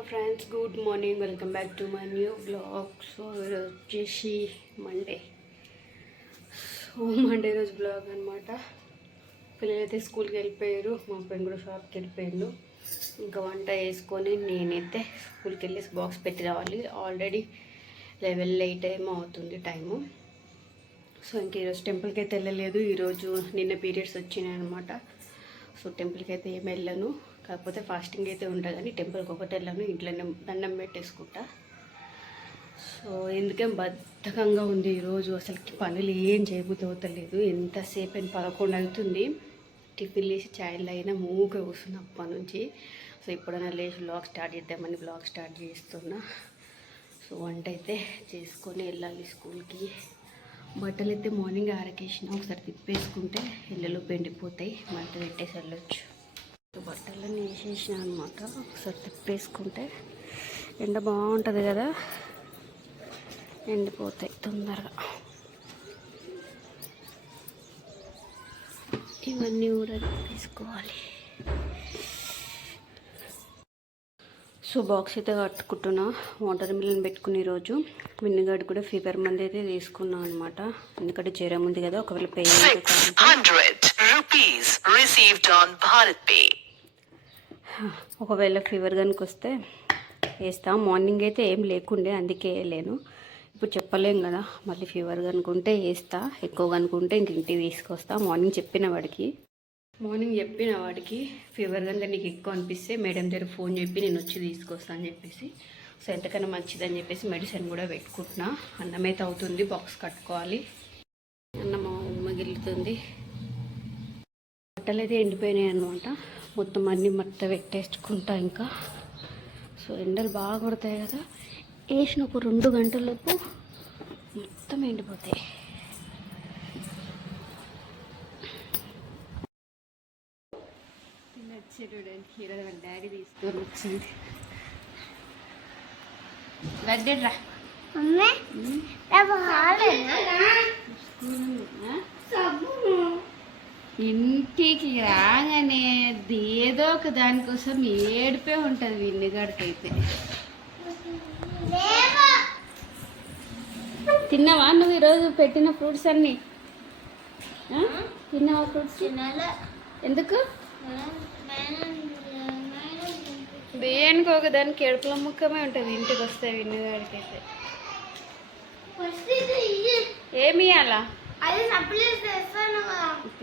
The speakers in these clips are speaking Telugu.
Hello friends, good morning. Welcome back to my new blog. So ఈరోజు వచ్చేసి మండే రోజు బ్లాగ్ అనమాట. పిల్లలైతే స్కూల్కి వెళ్ళిపోయారు, మా ఫ్రెండ్ కూడా షాప్కి వెళ్ళిపోయాడు. ఇంకా వంట వేసుకొని నేనైతే స్కూల్కి వెళ్ళి బాక్స్ పెట్టి రావాలి. ఆల్రెడీ 11 ఏమో అవుతుంది టైము. సో ఇంక ఈరోజు టెంపుల్కి అయితే వెళ్ళలేదు. ఈరోజు నిన్న పీరియడ్స్ వచ్చినాయి అనమాట. సో టెంపుల్కి అయితే ఏమి వెళ్ళను, కాకపోతే ఫాస్టింగ్ అయితే ఉంటుంది కానీ టెంపుల్కి ఒకటి వెళ్ళను, ఇంట్లోనే దండం పెట్టేసుకుంటా. సో ఎందుకేం బద్ధకంగా ఉంది ఈరోజు, అసలుకి పనులు ఏం చేయబోతలేదు. ఎంతసేపు అయినా 11 అవుతుంది. టిఫిన్ లేసి ఛాయలు అయినా మూగా కూర్చున్నా అప్పటి నుంచి. సో ఇప్పుడైనా లేచి బ్లాగ్ స్టార్ట్ చేద్దామని బ్లాగ్ స్టార్ట్ చేస్తున్నా. సో వంట అయితే చేసుకొని వెళ్ళాలి స్కూల్కి. బట్టలు అయితే మార్నింగ్ ఆరకేసిన, ఒకసారి తిప్పేసుకుంటే ఇళ్ళలో ఎండిపోతాయి, మంట పెట్టేసి వెళ్ళొచ్చు. బట్టలన్నీ వేసేసిన అనమాట. ఒకసారి తిప్పేసుకుంటే ఎండ బాగుంటుంది కదా, ఎండిపోతాయి తొందరగా. ఇవన్నీ కూడా తీసుకోవాలి. సో బాక్స్ అయితే కట్టుకుంటున్నా. వాటర్ మిలన్ పెట్టుకుని ఈరోజు విన్నుగాడు కూడా ఫీవర్ మంది అయితే తీసుకున్నా అనమాట. ఎందుకంటే జ్వరం ఉంది కదా, ఒకవేళ పే ఒకవేళ ఫీవర్ కనుక వస్తే వేస్తా. మార్నింగ్ అయితే ఏం లేకుండే, అందుకే వేయలేను. ఇప్పుడు చెప్పలేం కదా, మళ్ళీ ఫీవర్ కనుకుంటే వేస్తా, ఎక్కువ కనుకుంటే ఇంక ఇంటికి తీసుకొస్తా. మార్నింగ్ చెప్పిన వాడికి ఫీవర్ కనుక నీకు ఎక్కువ అనిపిస్తే మేడం దగ్గర ఫోన్ చెప్పి నేను వచ్చి తీసుకొస్తా అని చెప్పేసి. సో ఎంతకన్నా మంచిదని చెప్పేసి మెడిసిన్ కూడా పెట్టుకుంటున్నా. అన్నం అయితే అవుతుంది, బాక్స్ కట్టుకోవాలి. అన్నం మగిలుతుంది. బట్టలు అయితే ఎండిపోయినాయి అనమాట. మొత్తం అన్నీ మట్ట పెట్టేసుకుంటా ఇంకా. సో ఎండలు బాగా కొడతాయి కదా, వేసిన ఒక 2 గంటలలోపు మొత్తం ఎండిపోతాయి. చూడండి, ఈరోజు వాళ్ళ డాడీ తీసుకొని వచ్చింది లడ్డెడ్రా. ఇంటికి రాగానే ఏదో ఒక దానికోసం ఏడిపే ఉంటుంది విన్నుగాడికైతే. తిన్నావా నువ్వు ఈరోజు పెట్టిన ఫ్రూట్స్ అన్నీ? తిన్నావా ఫ్రూట్స్? ఎందుకు? దేనికి ఒక దానికి ఏడుపుల ముఖమే ఉంటుంది ఇంటికి వస్తే విన్నుగాడికైతే. ఏమి అలా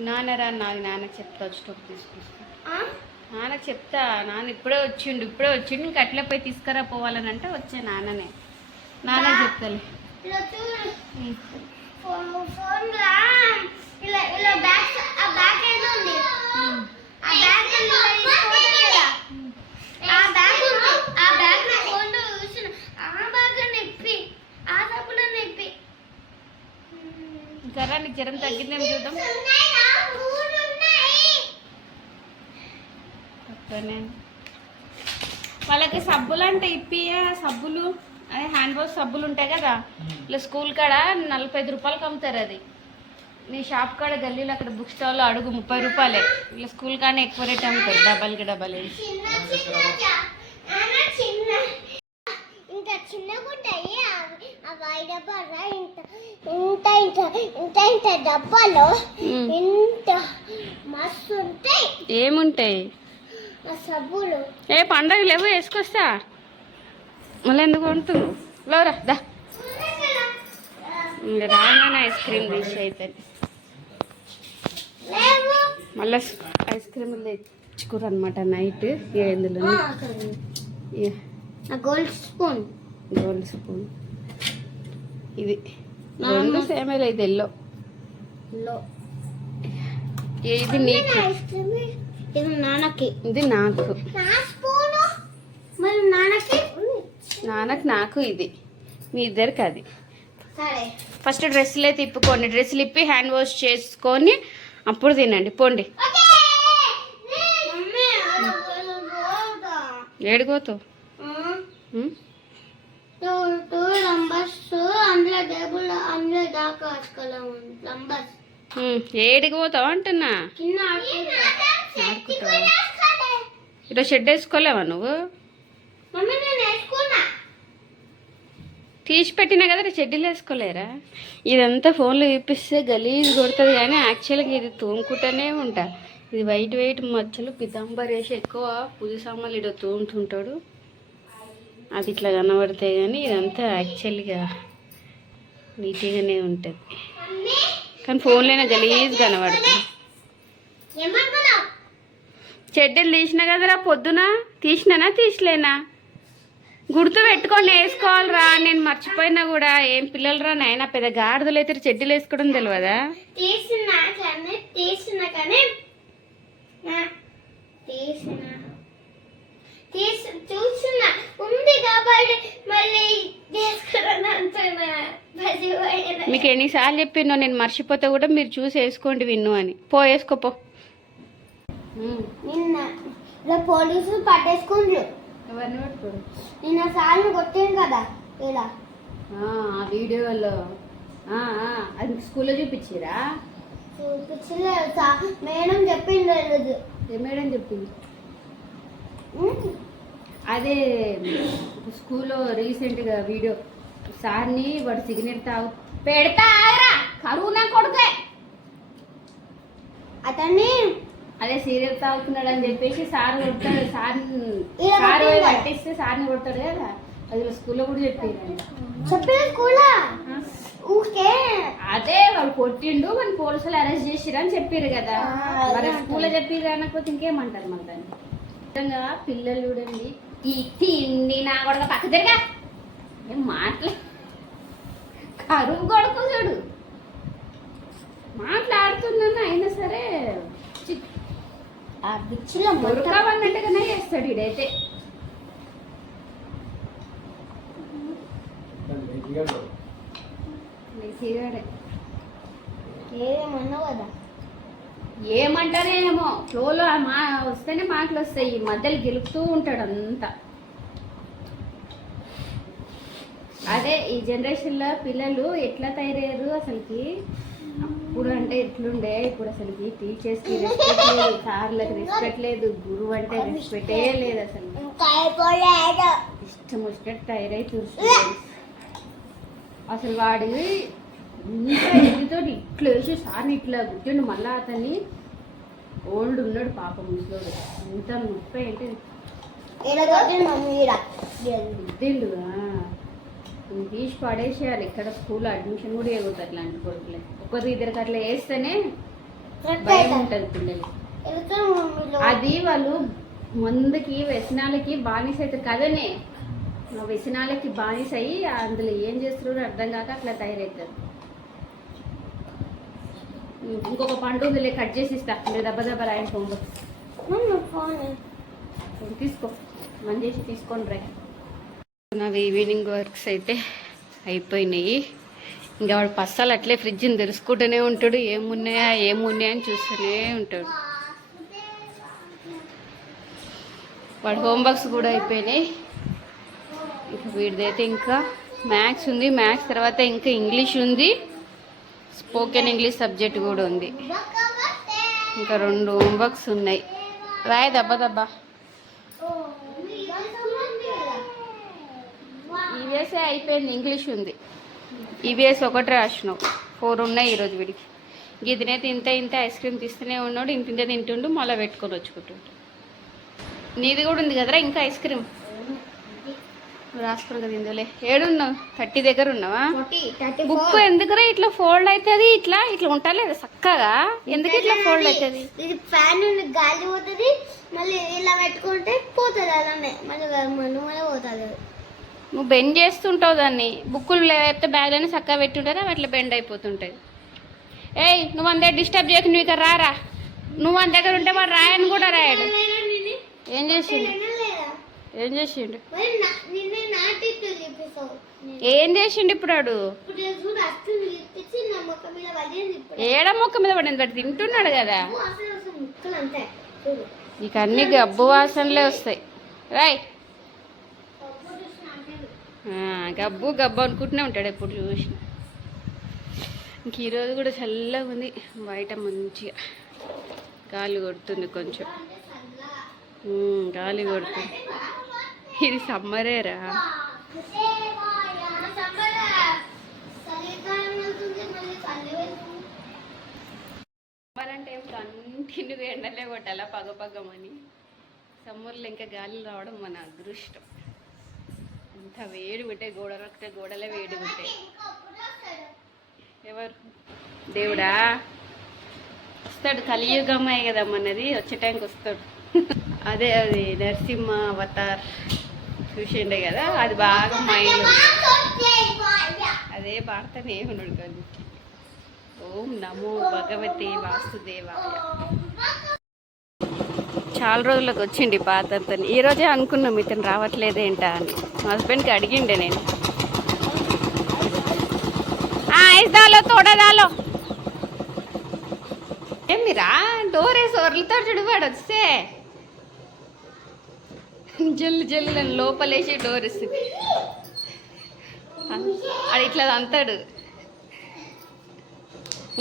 నాన్నరా, నాన్నకు చెప్తా, వచ్చేటప్పుడు తీసుకొస్తా. నాన్నకు చెప్తా, నాన్న ఇప్పుడే వచ్చిండు ఇంక అట్లా పోయి తీసుకురా పోవాలని అంటే వచ్చే నాన్ననే. నాన్న చెప్తాలే. ఇంకా నీకు జ్వరం తగ్గిందేమో చూద్దాం. వాళ్ళకి సబ్బులు అంటే సబ్బులు, అదే హ్యాండ్ వాష్ సబ్బులు ఉంటాయి కదా, ఇలా స్కూల్ కాడ 45 రూపాయలకి అమ్ముతారు. అది నీ షాప్ కాడ గల్లీలో అక్కడ బుక్ స్టాల్లో అడుగు 30 రూపాయలే. ఇలా స్కూల్ కానీ ఎక్కువ రేట్ అమ్ముతారు, డబల్ వేసి. ఏముంటాయి ఏ పండగ లేవు, వేసుకొస్తా. మళ్ళీ ఎందుకు కొంటున్నావు? లోరా దా, రాగానే ఐస్ క్రీమ్ తీసి అవుతుంది. మళ్ళీ ఐస్ క్రీమ్ తెచ్చుకోరు అనమాట నైట్. ఇందులో గోల్డ్ స్పూన్ ఇది 2 సేమ్ అయితే ఎల్లో. ఇది నీకు, ఇది నాన్నకి, ఇది నాకు. నాకు ఇది, మీ ఇద్దరికి అది. ఫస్ట్ డ్రెస్సులు అయితే ఇప్పుకోండి, డ్రెస్సులు ఇప్పి హ్యాండ్ వాష్ చేసుకొని అప్పుడు తినండి. పోండి. ఏడిపోతావు? ఏడికి పోతావు అంటున్నా. ఈరోజు షెడ్ వేసుకోలేవా నువ్వు? తీసి పెట్టినా కదా చెడ్డీలు వేసుకోలేరా? ఇదంతా ఫోన్లో చూపిస్తే గలీజ్ కొడుతుంది కానీ యాక్చువల్గా ఇది తోముకుంటూనే ఉంటా. ఇది వైట్ వైట్ మచ్చలు పితాంబర్ వేసి ఎక్కువ పూజ సామాన్లు ఇడ తోముతుంటాడు, అది ఇట్లా కనబడతాయి. కానీ ఇదంతా యాక్చువల్గా నీట్గానే ఉంటుంది కానీ ఫోన్లోనే గలీజ్ కనబడుతుంది. చెడ్డీలు తీసినా కదరా పొద్దున, తీసినానా తీసలేనా? గుర్తు పెట్టుకొని వేసుకోవాలిరా. నేను మర్చిపోయినా కూడా ఏం పిల్లలు రా నాయన, పెద్ద గాడిదలు అయితే చెడ్డీలు వేసుకోవడం తెలియదా? మీకు ఎన్నిసార్లు చెప్పినో నేను మర్చిపోతే కూడా మీరు చూసి వేసుకోండి విన్ను అని. పో వేసుకోపో. పోలీసులు పట్టేసుకుంటారు. ఎవరిని పట్టుకోడు? నిన్న సార్లు కొట్టాను కదా ఇలా ఆ వీడియోలో అది స్కూల్లో చూపించిరా? చూపించలేదు, మేడం చెప్పింది. రోజు ఏ మేడం చెప్పింది? అదే స్కూల్లో రీసెంట్గా వీడియో సార్ని వాడు సిగ్నెట్ పెడతా కరువు నా కొడుకే అతన్ని అదే సీరియల్ తాగుతున్నాడు అని చెప్పేసి సార్ కొడతాడు. సార్ని పట్టిస్తే సార్ని కొడతాడు కదా, అది స్కూల్లో కూడా చెప్పారు. అదే వాడు కొట్టిండు, మన పోలీసులు అరెస్ట్ చేసిరు అని చెప్పారు కదా. మరి స్కూల్లో చెప్పారు అనకపోతే ఇంకేమంటారు మన దాన్ని? నిజంగా పిల్లలు చూడండి, ఈ తిండి నా కొడుక పక్క తిరిగా ఏం మాట్లా కరువు కొడుకు చూడు మాట్లాడుతున్నాను అయినా సరే దొరకవన్నట్టుగానే చేస్తాడు ఇడైతే. ఏమన్నావు కదా, ఏమంటారేమో ఫ్లోలో వస్తేనే మాటలు వస్తాయి. ఈ మధ్యలో గెలుపుతూ ఉంటాడు అంతా. అదే ఈ జనరేషన్లో పిల్లలు ఎట్లా తయారయ్యారు అసలుకి. అప్పుడు అంటే ఎట్లుండే, ఇప్పుడు అసలుకి టీచర్స్కి రెస్పెక్ట్ లేదు, సార్లకు రెస్పెక్ట్ లేదు, గురువు అంటే రెస్పెక్టే లేదు. అసలు ఇష్టం వచ్చినట్టు తయారై చూస్తుంది. అసలు వాడు ఇంత ఎదితో ఇట్లా వేసి సార్ని ఇట్లా గుట్టిండు. మళ్ళా అతన్ని ఓల్డ్ ఉన్నాడు పాప ముసలోడు, ఇంత 30 ఏంటి గుద్దిండుగా తీసి పడేసేయాలి. ఇక్కడ స్కూల్లో అడ్మిషన్ కూడా ఇవ్వదు అట్లాంటి కొడుకులే. ఒకరి ఇద్దరికి అట్లా వేస్తేనే భయం ఉంటుంది పిల్లలకి. అది వాళ్ళు మందుకి వ్యసనాలకి బానిస అవుతారు కదనే, వ్యసనాలకి బానిస అయ్యి అందులో ఏం చేస్తున్నారో అర్థం కాక అట్లా తయారవుతారు. ఇంకొక పండు ఉందిలే, కట్ చేసి ఇస్తా, మీరు దెబ్బ దెబ్బ రాయని తీసుకో, మంచి చేసి తీసుకొని రా. నావి ఈవినింగ్ వర్క్స్ అయితే అయిపోయినాయి. ఇంకా వాడు పస్తాలు అట్లే ఫ్రిడ్జ్ని తెరుచుకుంటూనే ఉంటాడు, ఏమున్నాయా అని చూస్తూనే ఉంటాడు. వాడు హోంవర్క్స్ కూడా అయిపోయినాయి. ఇంకా వీడిదైతే ఇంకా మ్యాథ్స్ ఉంది, మ్యాథ్స్ తర్వాత ఇంకా ఇంగ్లీష్ ఉంది, స్పోకెన్ ఇంగ్లీష్ సబ్జెక్ట్ కూడా ఉంది. ఇంకా 2 హోంవర్క్స్ ఉన్నాయి. రాయ దెబ్బ దెబ్బ. ఈవీఎస్ఏ అయిపోయింది, ఇంగ్లీష్ ఉంది. ఈవీఎస్ ఒకటి రాసినావు, 4 ఉన్నాయి ఈరోజు వీడికి. గిదినైతే ఇంత ఐస్ క్రీమ్ తీస్తూనే ఉన్నాడు, ఇంత తింటుండు, మళ్ళీ పెట్టుకొని వచ్చుకుంటుండు. నీది కూడా ఉంది కదరా ఇంకా ఐస్ క్రీమ్, రాసుకుని కదా ఇందులో. ఏడున్నావు? 30 దగ్గర ఉన్నావా? బుక్ ఎందుకురా ఇట్లా ఫోల్డ్ అవుతుంది? ఇట్లా ఉంటలేదు చక్కగా, ఎందుకు ఇట్లా ఫోల్డ్ అవుతుంది? ఇది ఫ్యాన్ గాలి పోతుంది, మళ్ళీ ఇలా పెట్టుకుంటే పోతుంది, అలానే మళ్ళీ పోతుంది. నువ్వు బెండ్ చేస్తుంటావు దాన్ని. బుక్కులు లేకపోతే బ్యాగ్లోనే చక్కగా పెట్టుంటారా, అట్లా బెండ్ అయిపోతుంటాయి. ఏయ్ నువ్వు అంతే డిస్టర్బ్ చేయకు, నువ్వు ఇక్కడ రారా. నువ్వు అంత దగ్గర ఉంటే వాడు రాయని కూడా రాయడు. ఏం చేసిండు ఇప్పుడు వాడు? ఏడ మొక్క మీద పడింది, వాడు తింటున్నాడు కదా. ఇక అన్ని గబ్బు వాసనలే వస్తాయి. రాయ్, గబ్బు అనుకుంటూనే ఉంటాడు ఎప్పుడు చూసిన. ఇంక ఈరోజు కూడా చల్లగా ఉంది, బయట మంచిగా గాలి కొడుతుంది, కొంచెం గాలి కొడుతుంది. ఇది సమ్మరేరా. సమ్మర్ అంటే ఏం కంటిన్యూగా ఎండలే కొట్టాలా పగమని. సమ్మర్లో ఇంకా గాలి రావడం మన అదృష్టం. అంత వేడి ఉంటాయి, గోడలే వేడి ఉంటాయి. ఎవరు దేవుడా వస్తాడు, కలియుగమ్మాయి కదా మనది, వచ్చే టైంకి వస్తాడు. అదే అది నరసింహ అవతార్ చూసిండే కదా, అది బాగా మైండ్ అదే పాడతానే ఉన్నాడు కానీ. ఓం నమో భగవతి వాసుదేవాయ. చాలా రోజులకు వచ్చిండి పాత అతను. ఈరోజే అనుకున్నాం ఇతను రావట్లేదేంటా అని. మా హస్బెండ్కి అడిగిండే నేను. ఐదాలో తోడదాలో ఏమిరా డోర్ వేసి వరలుతాడు చూడువాడు వస్తే జల్లు నన్ను లోపలేసి డోర్ ఇస్తుంది. అది ఇట్లా అంతాడు.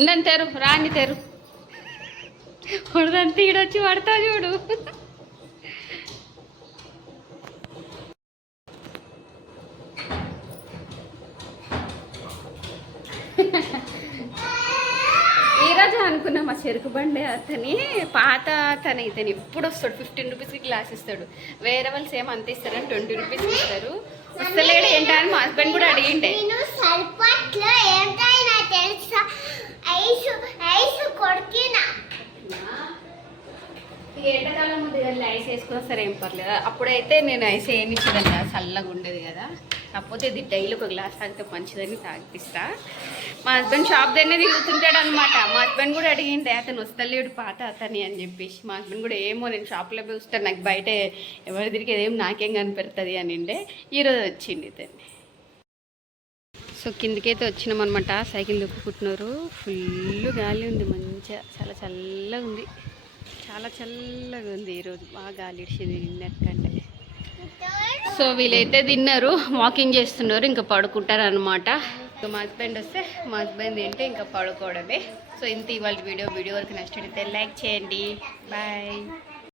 ఉండని తెరు, రాని తెరు. వడదంతా ఈడొచ్చి పడతా చూడు. ఈరోజు అనుకున్నా మా చెరుకు బండి అతని పాత అతను ఇతను ఎప్పుడు వస్తాడు. 15 రూపీస్కి గ్లాస్ ఇస్తాడు. వేరే వాళ్ళు సేమ్ అంత ఇస్తారని 20 రూపీస్కి ఇస్తారు. వస్తలేడు ఏంటా అని మా హస్బెండ్ కూడా అడిగిండే. ఎండాకాలం ముందు ఐస్ వేసుకుని వస్తారు ఏం పర్లేదు. అప్పుడైతే నేను ఐస్ వేయనిచ్చేదాన్ని కదా, చల్లగా ఉండేది కదా. కాకపోతే ఇది డైలీ ఒక గ్లాస్ తాగితే మంచిదని తాగిపిస్తా. మా హస్బెండ్ షాప్ దగ్గరనే తిరుగుతుంటాడు అనమాట. మా హస్బెండ్ కూడా అడిగిండే అతను వస్తలేడు పాత అతని అని చెప్పేసి. మా హస్బెండ్ కూడా ఏమో నేను షాప్లో పోయి వస్తాను, నాకు బయట ఎవరి తిరిగేది ఏం నాకేం కనిపెడుతుంది అనిండే. ఈరోజు వచ్చింది ఇతన్ని. సో కిందికైతే వచ్చినాం అనమాట. సైకిల్ దొక్కుకుంటున్నారు. ఫుల్ గాలి ఉంది, మంచిగా చాలా చల్లగా ఉంది. చాలా చల్లగా ఉంది ఈరోజు, బాగా గాలి ఇడిచింది నిన్నటికంటే. సో వీళ్ళైతే తిన్నారు, వాకింగ్ చేస్తున్నారు, ఇంకా పడుకుంటారు అనమాట. ఇంకా మా హస్బెండ్ వస్తే మా హస్బెండ్ తింటే ఇంకా పడుకోవడమే. సో ఇంత ఇవాళ వీడియో వరకు నచ్చినట్లయితే లైక్ చేయండి. బాయ్.